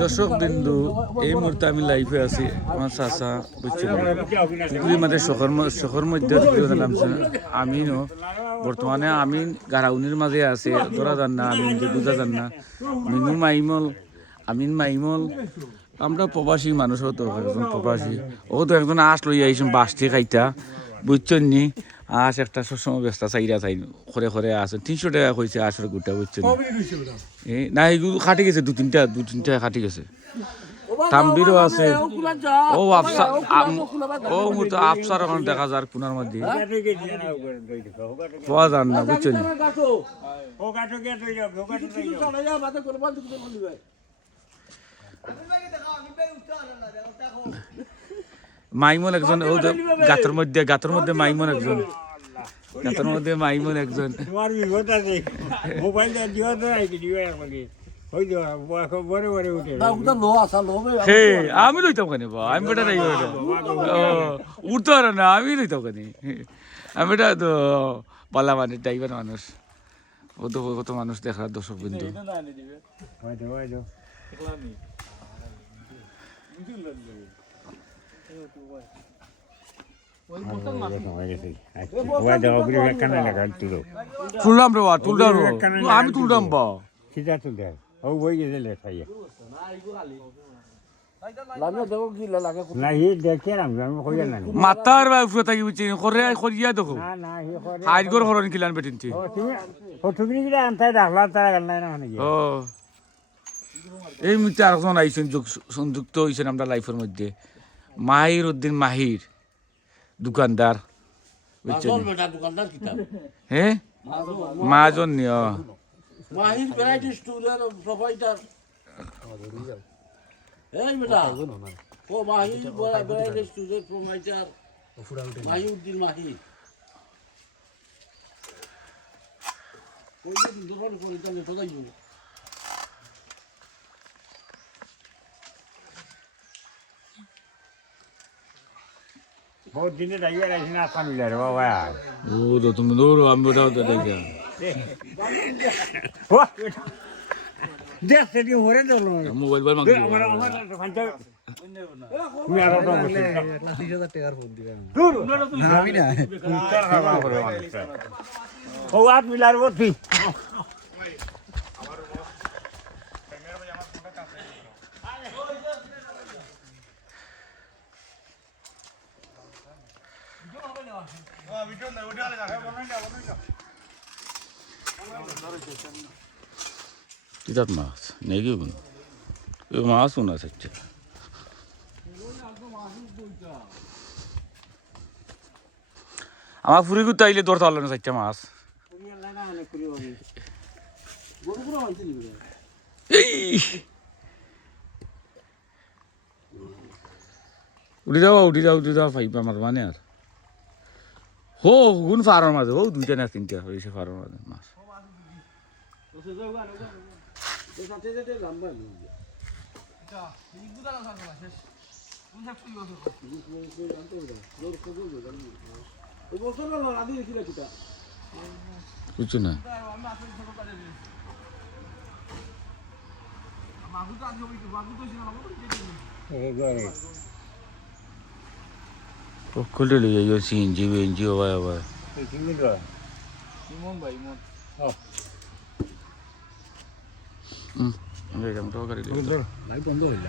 দর্শক বিন্দু এই মুহূর্তে আমি লাইভে আছি আমার চাচা বুঝছেন পুকুরি মাঝে শহর মধ্যে নামছে আমিনও বর্তমানে আমিন গারাউনির মাঝে আছে ধরা যান না আমিন যে বুঝা যান না মিনু মাইমল আমিন মাইমল আমরা প্রবাসী মানুষও তো একজন প্রবাসী ও তো একজন আঁশ লইয়া আইসুন বাসটি খাইতা বুঝছেন নি আঁশ একটা সবসময় ব্যস্ত চাইরা চাই খরে খরে আছে 300 টাকা হয়েছে আঁশের গোটা বুঝছেন না এগুলো খাটি গেছে দু তিনটা খাটি গেছে তাম্বিরও আছে ও আফসা ও মতো আফসার এখন দেখা যার কোনার মধ্যে পাওয়া যান না বুঝছেন মাইমন একজন ও গাতের মধ্যে মাইমন একজন আমি লইতাম কেন আমি বেটা নাই উঠতে পারে না আমি লইতাম কেন আমি বেটা তো পালা মানে টাইপের মানুষ ও তো কত মানুষ দেখার দর্শক বিন্দু তুললাম রে আমি তুললাম বা মাতার উঠে থাকি বুঝছি করে করিয়া দেখো আজগর হরণ কিলান বেটিনছি এই মুহূর্তে আরেকজন আইসেন সংযুক্ত হয়েছেন আমরা লাইফের মধ্যে মাহির উদ্দিন মাহির দোকানদার বুঝছেন হ্যাঁ মাজন নিয় মাহির ভ্যারাইটি স্টোরের প্রোভাইডার এই বেটা ও মাহির ভ্যারাইটি স্টোরের প্রোভাইডার মাহিউদ্দিন মাহির কোন দিন দোকান করে জানে তো যাইও बहुत दिन रहिए ऐसे ना आसान मिला रे बाबा यार ओ तो तुम दूर हम बताओ तो क्या देख से हो रहे दोनों मोबाइल पर मांग हमारा पंचा मैं आ रहा हूं 30,000 টাকার ফোন দিবেন দূর না আমি না উত্তর হওয়া করে মানুষ ও আট মিলার বতি কিতাব মাছ নেই কি মাছ শোনা যাচ্ছে আমার ফুরি করতে আইলে দৌড়তে পারলো না চারটা মাছ উঠি যাও ফাইবা মাছ মানে আর হো গুণ ফারার মাঝে হো 2টা না 3টা হয়েছে ফারার মাঝে মাছ কিছু না খুলে লিয়ে সিএনজি বেঞ্জি হওয়া হয় ইমন ভাই ইমন গাড়ি লাইভ বন্ধ হইল